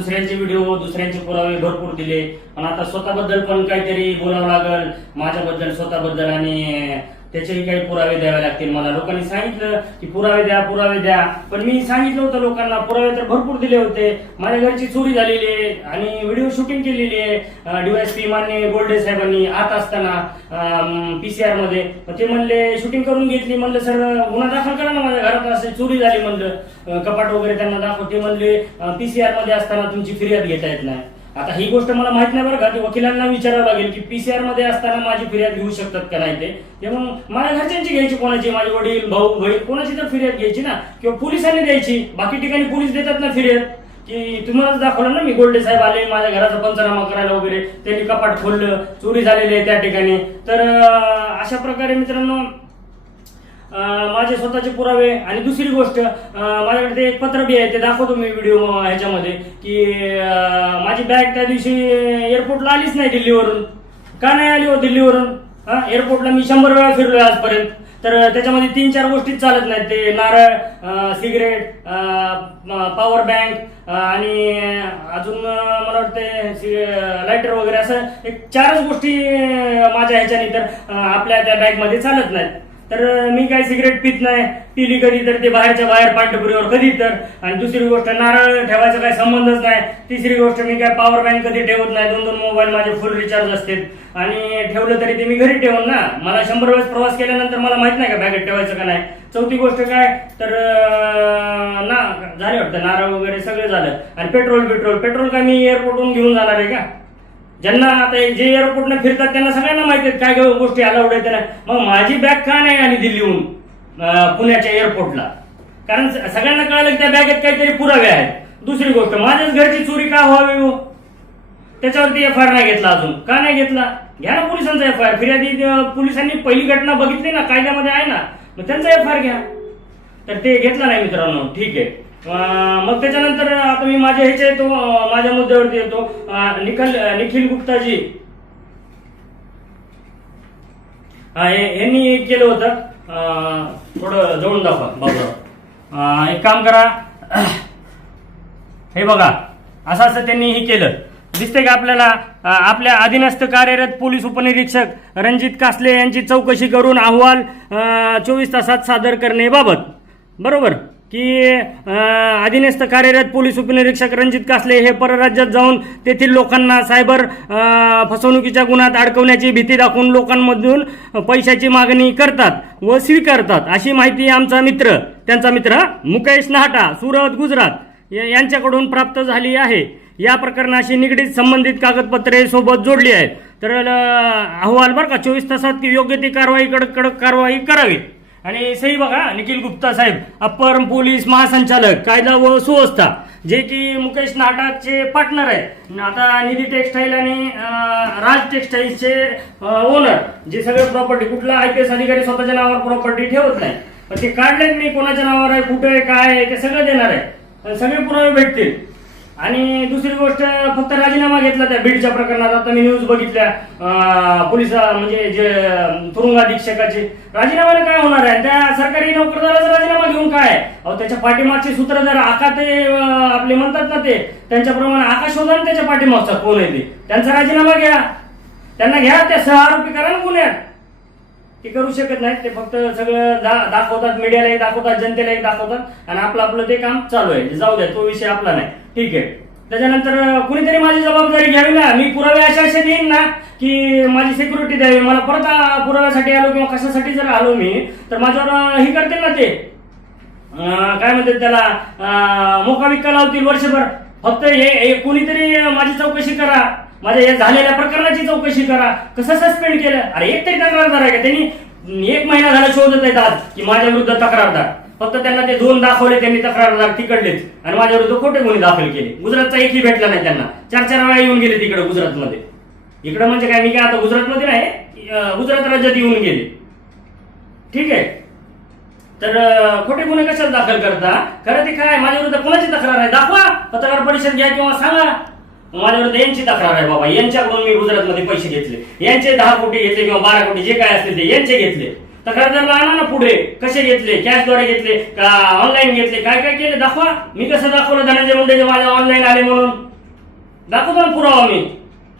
दुसऱ्यांचे व्हिडिओ दुसऱ्यांचे पुरावे भरपूर दिले. पण आता स्वतःबद्दल पण काहीतरी बोलावं लागल. माझ्याबद्दल स्वतःबद्दल आणि त्याचेही काही पुरावे द्यावे लागतील. मला लोकांनी सांगितलं की पुरावे द्या पुरावे द्या. पण मी सांगितलं होतं लोकांना पुरावे तर भरपूर दिले होते. माझ्या घरची चोरी झालेली आहे आणि व्हिडिओ शूटिंग केलेली आहे डीवायसपी मान्य गोल्डे साहेबांनी आत असताना पीसीआरमध्ये. ते म्हणले शूटिंग करून घेतली. म्हणलं सर गुन्हा दाखल करा ना माझ्या घरात असे चोरी झाली. म्हणलं कपाट वगैरे त्यांना दाखव. ते म्हणले पीसीआरमध्ये असताना तुमची फिर्याद घेता येत नाही. आता ही गोष्ट मला माहीत नाही बरं का ते वकिलांना विचारावं लागेल की पीसीआरमध्ये असताना माझी फिर्याद घेऊ शकतात का नाही ते. मग माझ्या घरच्यांची घ्यायची कोणाची माझे वडील भाऊ बहीण कोणाची तर फिर्याद घ्यायची ना. किंवा पोलिसांनी द्यायची. बाकी ठिकाणी पोलीस देतात ना फिर्याद. की तुम्हालाच दाखवलं ना मी गोल्डे साहेब आले माझ्या घराचा पंचनामा करायला वगैरे. त्यांनी कपाट खोललं चोरी झालेली आहे त्या ठिकाणी. तर अशा प्रकारे मित्रांनो माझे स्वतःचे पुरावे आणि दुसरी गोष्ट माझ्याकडे ते एक पत्र बी आहे ते दाखवतो मी व्हिडिओ ह्याच्यामध्ये की माझी बॅग त्या दिवशी एअरपोर्टला आलीच नाही दिल्लीवरून. का नाही आली हो दिल्लीवरून? हा एअरपोर्टला मी शंभर वेळा फिरलोय आजपर्यंत. तर त्याच्यामध्ये तीन चार गोष्टीच चालत नाहीत. ते नारळ सिगरेट पॉवर बँक आणि अजून मला वाटते लायटर वगैरे असं एक चारच गोष्टी माझ्या ह्याच्याने तर आपल्या त्या बॅगमध्ये चालत नाहीत. तर मी काही सिगरेट पित नाही. पिली कधी तर ते बाहेरच्या बाहेर पांढरपुरीवर कधी तर. आणि दुसरी गोष्ट नारळ ठेवायचा काही संबंधच नाही. तिसरी गोष्ट मी काय पॉवर बँक कधी ठेवत नाही. दोन दोन मोबाईल माझे फुल रिचार्ज असते आणि ठेवलं तरी ते मी घरी ठेवून ना मला शंभर वेळेस प्रवास केल्यानंतर मला माहीत नाही का बॅगेत ठेवायचं का नाही. चौथी गोष्ट काय तर ना झाले वाटतं नारळ वगैरे सगळं झालं. आणि पेट्रोल पेट्रोल पेट्रोल काय मी एअरपोर्टहून घेऊन जाणार आहे का? ज्यांना आता जे एअरपोर्टने फिरतात त्यांना सगळ्यांना माहिती आहेत काय काय गोष्टी अलाउड आहेत त्या नाही. मग माझी बॅग का नाही आली दिल्लीहून? पुण्याच्या एअरपोर्टला कारण सगळ्यांना कळलं की त्या बॅगेत काहीतरी पुरावे आहेत. दुसरी गोष्ट माझ्याच घरची चोरी का व्हावी हो? त्याच्यावरती एफ आय आर नाही घेतला अजून. का नाही घेतला? घ्या ना पोलिसांचा एफ आय आर फिर्यादी पोलिसांनी पहिली घटना बघितली ना कायद्यामध्ये आहे ना मग त्यांचा एफ आय आर घ्या. तर ते घेतला नाही मित्रांनो. ठीक आहे. मग त्याच्यानंतर आता मी माझ्या ह्याच्या येतो माझ्या मुद्द्यावरती येतो. निखल निखिल निखिल गुप्ताजी. हा, हे- यांनी केलं होतं. थोडं जवळून दाखवा बाबा. एक काम करा. हे बघा असं असं त्यांनी हे केलं. दिसते का आपल्याला? आपल्या अधीनस्थ कार्यरत पोलीस उपनिरीक्षक रणजित कासले यांची चौकशी करून अहवाल चोवीस तासात सादर करणे बाबत. बरोबर? की अं, अधीनस्थ कार्यरत पोलीस उपनिरीक्षक रणजित कासले हे परराज्यात जाऊन तेथील लोकांना सायबर फसवणुकीच्या गुन्ह्यात अडकवण्याची भीती दाखवून लोकांमधून पैशाची मागणी करतात व स्वीकारतात अशी माहिती आमचा मित्र त्यांचा मित्र हा, मुकेश नाहटा सुरत गुजरात यांच्याकडून प्राप्त झाली आहे. या प्रकरणाशी निगडीत संबंधित कागदपत्रे सोबत जोडली आहेत. तर अहवाल बरं का? चोवीस तासात की योग्य ती कारवाई कडक कडक कारवाई करावी. आणि सही बघा निखिल गुप्ता साहेब अप्पर पोलीस महासंचालक कायदा व सुव्यवस्था जे की मुकेश नाटकचे पार्टनर आहेत. आता निधी टेक्सटाईल आणि राज टेक्सटाईलचे ओनर जे सगळे प्रॉपर्टी कुठला आय पी एस अधिकारी स्वतःच्या नावावर प्रॉपर्टी ठेवत नाही. पण ते काढलेत मी कोणाच्या नावावर आहे कुठे आहे काय आहे ते सगळं देणार आहे. सगळे पुरावे भेटतील. आणि दुसरी गोष्ट फक्त राजीनामा घेतला त्या बीडच्या प्रकरणात. आता मी न्यूज बघितल्या. पोलीस म्हणजे जे तुरुंगाधीक्षकाचे तुरुंग अधीक्षकाचे. काय होणार आहे? त्या सरकारी नोकरदाराचा राजीनामा घेऊन काय? आहे? अहो त्याच्या पाठीमागचे सूत्रधार आका ते आपले म्हणतात ना ते त्यांच्याप्रमाणे आकाश शोधा ना त्याच्या पाठीमागचा कोण आहे ते? त्यांचा राजीनामा घ्या. त्यांना घ्या त्या सहआरोपी करा ना गुन्ह्यात. ते करू शकत नाहीत. ते फक्त सगळं दा- दाखवतात मीडियालाही दाखवतात जनतेलाही दाखवतात. आणि आपलं आपलं ते काम चालू आहे. जाऊ द्या तो विषय आपला नाही. ठीक आहे. त्याच्यानंतर कुणीतरी माझी जबाबदारी घ्यावी ना? मी पुरावे अशा अशा देईन ना की माझी सिक्युरिटी द्यावी. मला परत पुराव्यासाठी आलो किंवा कशासाठी जर आलो मी तर माझ्यावर हे करतील ना ते. काय म्हणतात त्याला? मोका विक्का लावतील वर्षभर. फक्त हे कुणीतरी माझी चौकशी करा. माझ्या या झालेल्या प्रकरणाची चौकशी करा. कसं सस्पेंड केलं? अरे एक तरी तक्रारदार आहे का? त्यांनी एक महिना झाला शोधत आहेत आज की माझ्या विरुद्ध तक्रारदार. फक्त त्यांना ते दोन दाखवले त्यांनी तक्रारदार तिकडलेच. आणि माझ्या विरुद्ध खोटे गुन्हे दाखल केले? गुजरातचा एकही भेटला नाही त्यांना. चार चार वेळा येऊन गेले तिकडे गुजरातमध्ये. इकडे म्हणजे काय मी काय आता गुजरातमध्ये नाही गुजरात राज्यात येऊन गेले. ठीक आहे? तर खोटे गुन्हे कशाला दाखल करता? खरं ते काय माझ्या विरुद्ध कोणाची तक्रार आहे? दाखवा. पत्रकार परिषद घ्या किंवा सांगा. माझ्या विरुद्ध यांची तक्रार आहे बाबा. यांच्याकडून मी गुजरातमध्ये पैसे घेतले. यांचे दहा कोटी घेतले किंवा बारा कोटी जे काय असतील ते यांचे घेतले. तक्रारदारला आणा ना पुढे? कसे घेतले? कॅशद्वारे घेतले? का ऑनलाईन घेतले? काय काय केले? दाखवा. मी कसं दाखवलं? धनंजय मुंडे माझ्या ऑनलाईन आले म्हणून. दाखवतो ना पुरावा मी.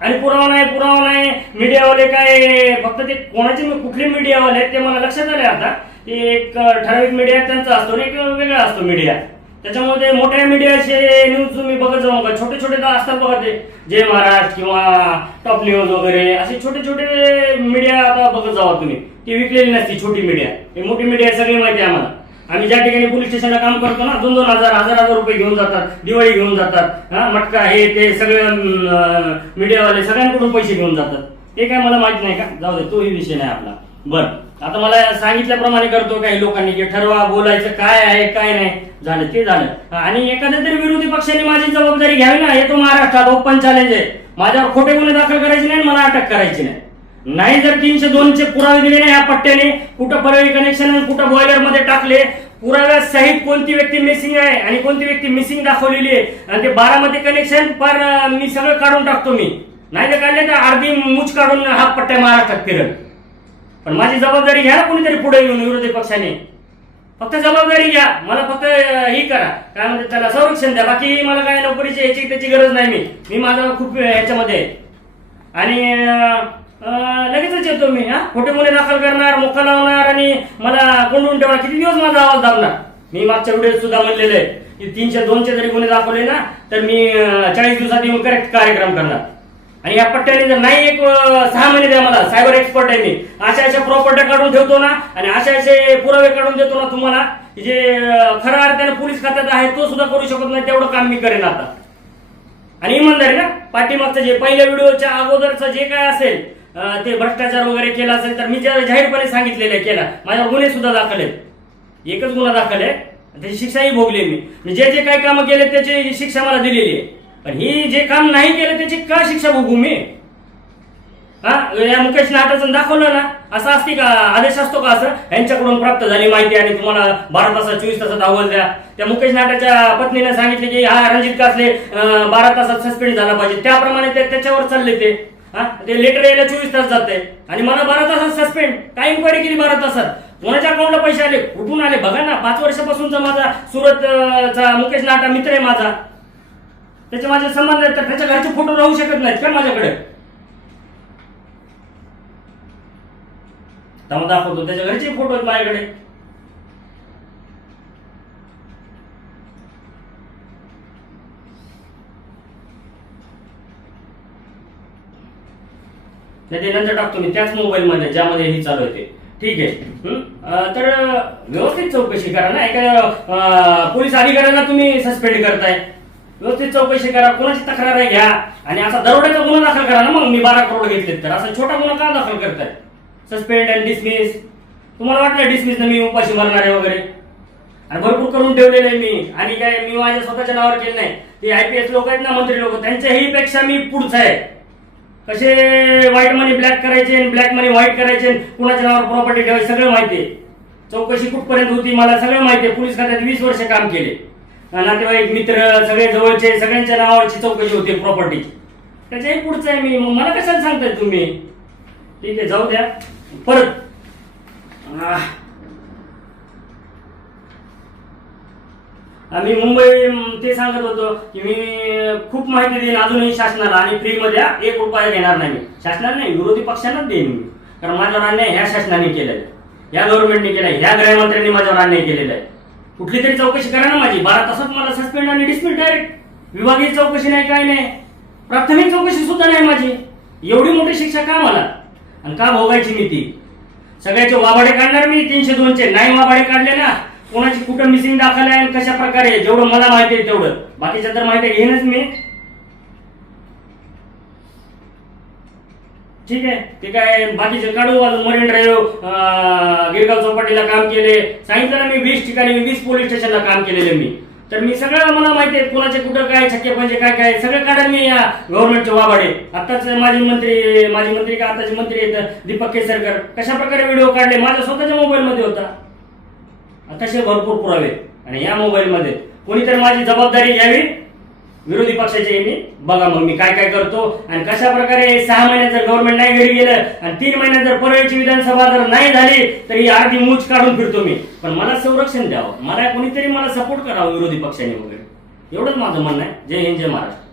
आणि पुरावा नाही पुरावा नाही. मीडियावाले काय फक्त ते कोणाचे कुठले मीडियावाले आहेत ते मला लक्षात आले आता. एक ठराविक मीडिया त्यांचा असतो आणि एक वेगळा असतो मीडिया त्याच्यामध्ये मोठ्या मीडियाचे न्यूज तुम्ही बघत जाऊ का छोटे छोटे तर असतात बघा ते. जय महाराष्ट्र किंवा टॉप न्यूज वगैरे. असे छोटे छोटे मीडिया आता बघत जावा तुम्ही. ती विकलेली नसती छोटी मीडिया हे मोठी मीडिया सगळी माहिती आहे आम्हाला. आम्ही ज्या ठिकाणी पोलीस स्टेशनला काम करतो ना दोन दोन हजार हजार हजार रुपये घेऊन जातात दिवाळी घेऊन जातात हा मटका हे ते सगळे मीडियावाले सगळ्यांकडून पैसे घेऊन जातात. ते काय मला माहीत नाही का? जाऊ दे तोही विषय नाही आपला. बर आता मला सांगितल्याप्रमाणे करतो काही लोकांनी की ठरवा बोलायचं काय आहे काय नाही. झालं ते झालं. आणि एखाद्या तरी विरोधी पक्षाने माझी जबाबदारी घ्यावी ना हे तो महाराष्ट्रात ओपन चॅलेंज आहे. माझ्यावर खोटे गुन्हे दाखल करायचे नाही मला अटक करायची नाही. नाही जर तीनशे दोनचे पुरावे दिले नाही या पट्ट्याने कुठं परळी कनेक्शन कुठं बॉयलरमध्ये टाकले पुराव्या सहित कोणती व्यक्ती मिसिंग आहे आणि कोणती व्यक्ती मिसिंग दाखवलेली आहे? आणि ते बारामती कनेक्शन पर मी सगळं काढून टाकतो मी. नाही तर काढले तर अर्धी मूच काढून हा पट्ट्या महाराष्ट्रात फिरल. पण माझी जबाबदारी घ्या ना कोणीतरी पुढे येऊन विरोधी पक्षाने. फक्त जबाबदारी घ्या. मला फक्त ही करा. काय म्हणते त्याला? संरक्षण द्या. बाकी मला काय नोकरीची याची त्याची गरज नाही मी. मी माझा खूप ह्याच्यामध्ये आहे. आणि लगेचच येतो मी हा? खोटे गुन्हे दाखल करणार मोका लावणार आणि मला कोंडून ठेवणार. किती दिवस माझा आवाज दाबणार? मी मागच्या वेळेस सुद्धा म्हणलेले आहे की तीनशे दोनशे जरी गुन्हे दाखवले ना तर मी चाळीस दिवसात येऊन करेक्ट कार्यक्रम करणार. आणि या पट्ट्याने जर नाही एक सहा महिने द्या मला सायबर एक्सपर्ट आहे मी. अशा अशा प्रॉपर्ट्या काढून ठेवतो ना आणि अशा असे पुरावे काढून देतो ना तुम्हाला जे अं, खऱ्या अर्थाने पोलीस खात्यात आहे तो सुद्धा करू शकत नाही तेवढं काम मी करेन आता. आणि इमानदारी ना पाठीमागचं जे पहिल्या व्हिडिओच्या अगोदरचं जे काय असेल ते भ्रष्टाचार वगैरे केला असेल तर मी ज्या जाहीरपणे सांगितलेलं आहे केला. माझ्यावर गुन्हे सुद्धा दाखल आहेत. एकच गुन्हा दाखल आहे. त्याची शिक्षाही भोगली मी. जे जे काही कामं केले त्याची शिक्षा मला दिलेली आहे. पण ही जे काम नाही केलं त्याची का शिक्षा भोगू मी? हा? या मुकेश नाटाचं दाखवलं ना? असं असते का? आदेश असतो का असं? यांच्याकडून प्राप्त झाली माहिती आणि तुम्हाला बारा तासात चोवीस तासात अहवाल द्या. त्या मुकेश नाटाच्या पत्नीने सांगितले की हा रणजित कासले बारा तासात सस्पेंड झाला पाहिजे. त्याप्रमाणे ते त्याच्यावर चालले ते. हा? ते लेटर यायला चोवीस तास जाते. आणि मला बारा तासात सस्पेंड काय इन्क्वायरी केली बारा तासात. कोणाच्या अकाउंटला पैसे आले? कुठून आले? बघा ना पाच वर्षापासूनचा माझा सुरतचा मुकेश नाटा मित्र आहे माझा. त्याचे माझे संबंध आहेत तर त्याच्या घरचे फोटो राहू शकत नाहीत का माझ्याकडे? तेव्हा दाखवतो. त्याच्या घरचे फोटो आहेत माझ्याकडे. नाही ते नंतर टाकतो मी त्याच मोबाईल मध्ये ज्यामध्ये ही चालू आहे ठीक आहे. तर व्यवस्थित चौकशी करा ना. एका पोलीस अधिकाऱ्यांना तुम्ही सस्पेंड करताय. व्यवस्थित चौकशी करा. कोणाची तक्रार आहे घ्या. आणि असा दरोड्याचा गुन्हा दाखल करा ना मग. मी बारा करोड घेतले तर. असा छोटा गुन्हा का दाखल करताय? सस्पेंड अँड डिसमिस तुम्हाला वाटलं डिसमिस मी उपाशी मरणार आहे वगैरे? आणि भरपूर करून ठेवलेलं आहे मी. आणि काय मी माझ्या स्वतःच्या नावावर केलं नाही. ते आयपीएस लोक आहेत ना मंत्री लोक त्यांच्याही पेक्षा मी पुढचा आहे. कसे व्हाईट मनी ब्लॅक करायचे ब्लॅक मनी व्हाईट करायचे कुणाच्या नावावर प्रॉपर्टी ठेवायची सगळं माहिती आहे. चौकशी कुठपर्यंत होती मला सगळं माहिती आहे. पोलीस खात्यात वीस वर्ष काम केले. नातेवाईक मित्र सगळे जवळचे सगळ्यांच्या नावावरची चौकशी होती प्रॉपर्टीची त्याच्याही पुढचं आहे मी. मग मला कशाला सांगताय तुम्ही? ठीक आहे जाऊ द्या. परत. मी मुंबई ते सांगत होतो की मी खूप माहिती देईन अजूनही शासनाला आणि फ्रीमध्ये एक रुपया घेणार नाही मी. शासनाला नाही विरोधी पक्षांनाच देईन मी. कारण माझ्यावर अन्याय ह्या शासनाने केलेला आहे ह्या गव्हर्नमेंटने केलाय ह्या गृहमंत्र्यांनी माझ्यावर अन्याय केलेला आहे कुठली तरी चौकशी करा ना माझी. बारा तासात मला सस्पेंड आणि डिसमिस डायरेक्ट विभागीय चौकशी नाही काय नाही. प्राथमिक चौकशी सुद्धा नाही माझी. एवढी मोठी शिक्षा का मला? आणि का भोगायची मी ती? सगळ्याचे वाभाडे काढणार मी. तीनशे दोनशे नाही वाभाडे काढले ना कोणाची कुठं मिसिंग दाखल आहे कशा प्रकारे जेवढं मला माहिती आहे तेवढं. बाकीच्या तर माहिती घेईनच मी. ठीक आहे ते काय बाकीचे काढू अजून मरीन ड्राईव्ह गिरगाव चौपाटीला काम केले. सांगितलं ना मी वीस ठिकाणी मी वीस पोलीस स्टेशनला काम केलेले मी. तर मी सगळं मला माहिती आहे कोणाचे कुठं काय छक्के पंचे काय काय. सगळं काढा मी या गव्हर्नमेंटचे वाभाडे. आताच माजी मंत्री माजी मंत्री का आताचे मंत्री आहेत दीपक केसरकर. कशा प्रकारे व्हिडिओ काढले? माझ्या स्वतःच्या मोबाईल मध्ये होता. तसे भरपूर पुरावे. आणि या मोबाईलमध्ये कोणीतरी माझी जबाबदारी घ्यावी? विरोधी पक्षाचे यांनी. बघा मग मी काय काय करतो आणि कशा प्रकारे सहा महिन्यात जर गव्हर्नमेंट नाही घरी गेलं आणि तीन महिन्यात जर परळीची विधानसभा जर नाही झाली तर ही अर्धी मूच काढून फिरतो मी. पण मला संरक्षण द्यावं. मला कोणीतरी मला सपोर्ट करावं विरोधी पक्षाने वगैरे. एवढंच माझं म्हणणं आहे. जय हिंद जय महाराष्ट्र.